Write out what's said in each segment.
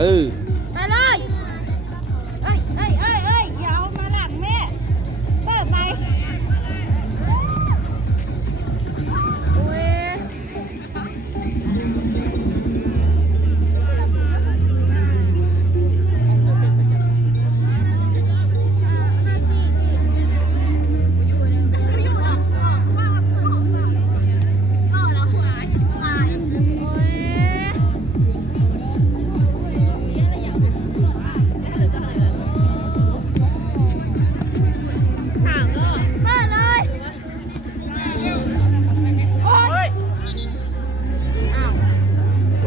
อไปเลยเอ้ยอย่าเอามาหลังแม่เปิดไปโอ้ย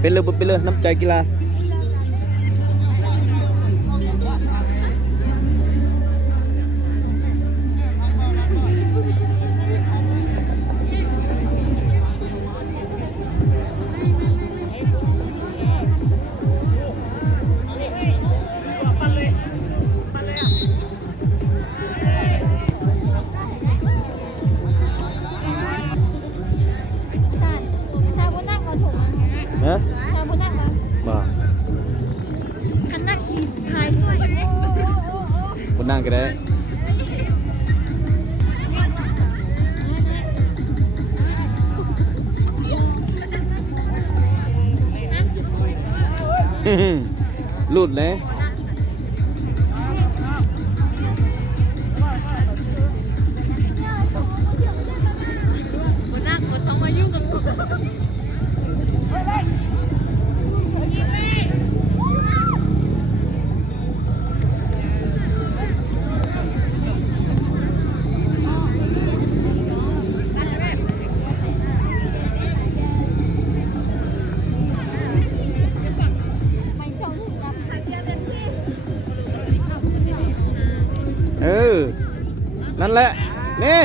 เป็นเลยน้ำใจกีฬาฮะบ่คันนักทีทายด้วย บนนั่งก็ได้หลุดเลยคนนั่งคนต้องมายุ่งกับกู นั่นแหละนี่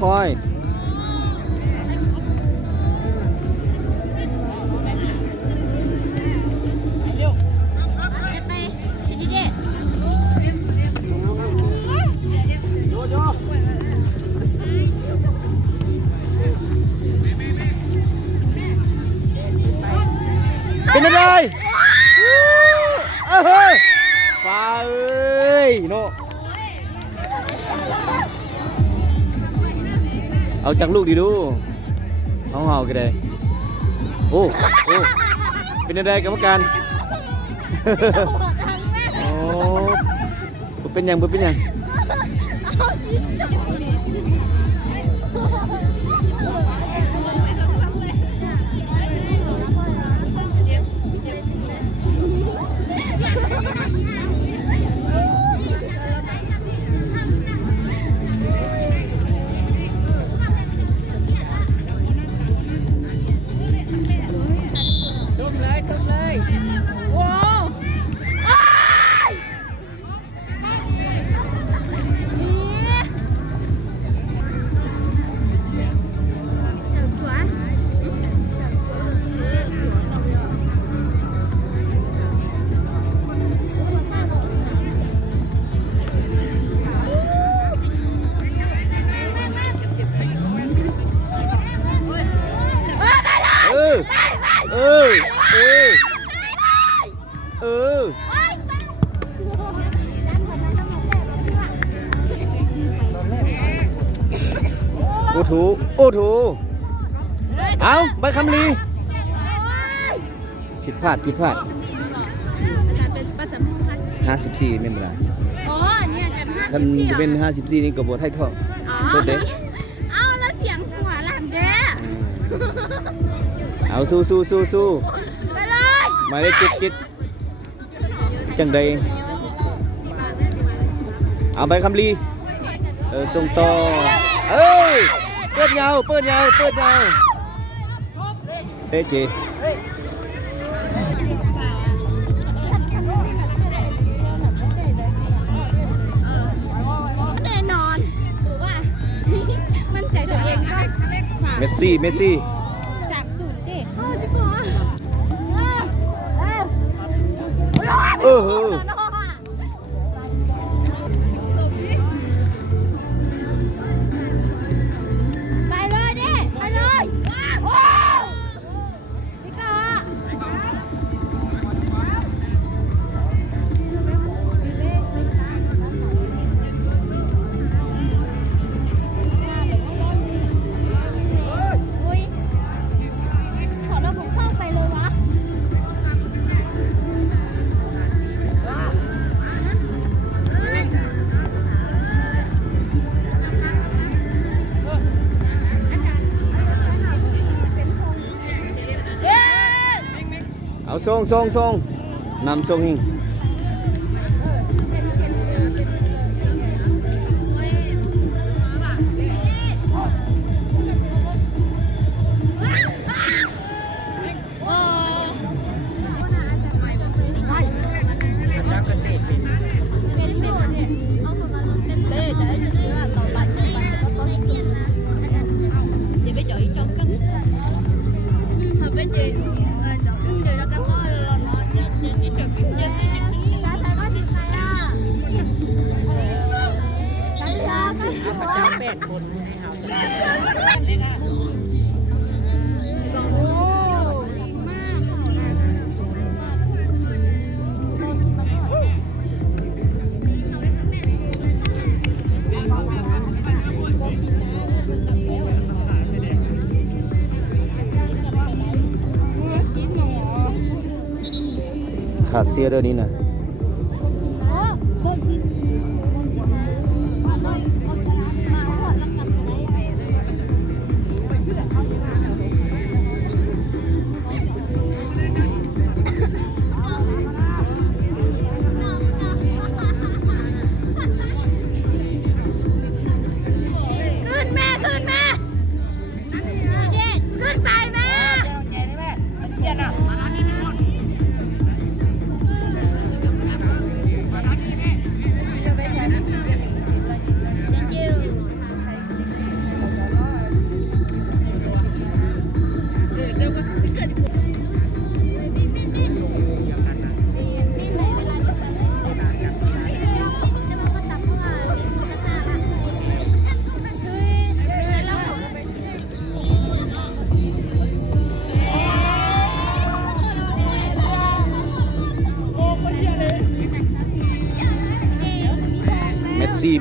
ค่อยเป็นอะไรฟ้าเอ้ยโนเอาจากลูกดีดูเอาเห่ากันเลยโอ้เป็นอะไรกรรมการโอ้เป็นยังโอ้โถเอาใบคำลีผิดพลาด54ไม่เป็นไรอ๋อเนี่ยกันท่านจะเป็น54นี่กับบทไทยทองสดเด้เอาแล้วเสียงหัวหลังแกเอาสู้ไปเลย หมายเลขจิตจังใดเอาไปคำลีส่งต่อเอ้ยเปิดยาวเตะจี แน่นอนหรือว่ามั่นใจตัวเองได้ เมสซี่ 3-0ดิจริงเหรอ เออไปเลยดิไปเลยโอ้พี่กออุ้ยขอระบบเข้าไปเลยวะ เอาส่งนำส่งหิงขาดเสียเรื่องนี้นะขึ้นแม่ขึ้นไปแม่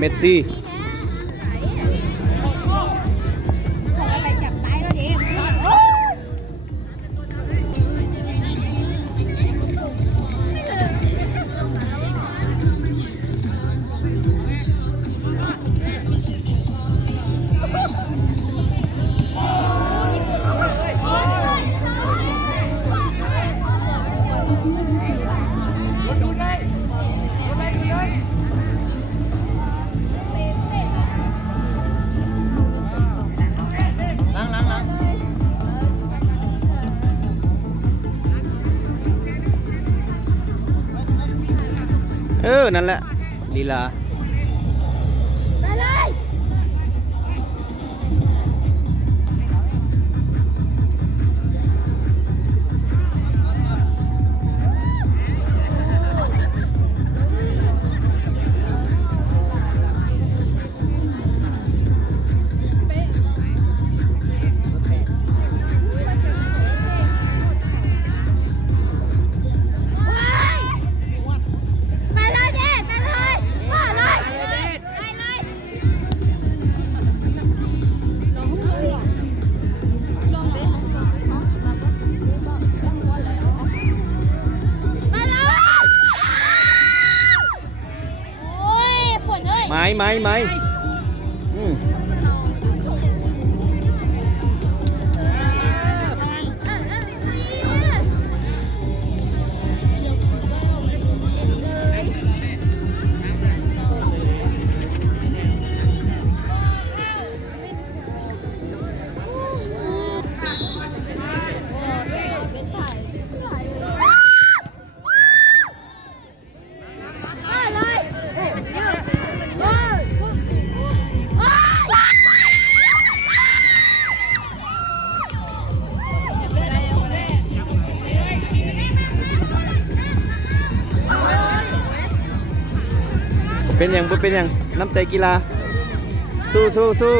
เมสซี่ อะไรจับตายแล้วดินั่นแหละลีลา ไปเลยไม้ เป็นอย่างบ่เป็นอย่างน้ำใจกีฬาสู้สู้สู้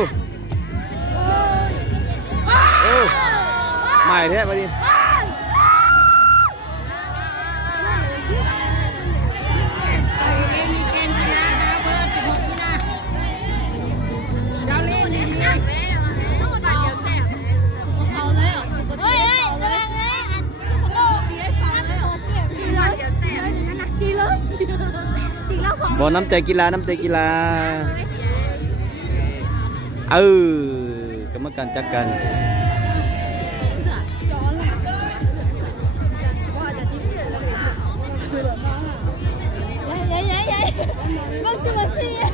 โอ้ใหม่แท้มาดิบอน้ำใจกีฬาน้ำใจกีฬากรรมการจัดการ Bác chưa là gì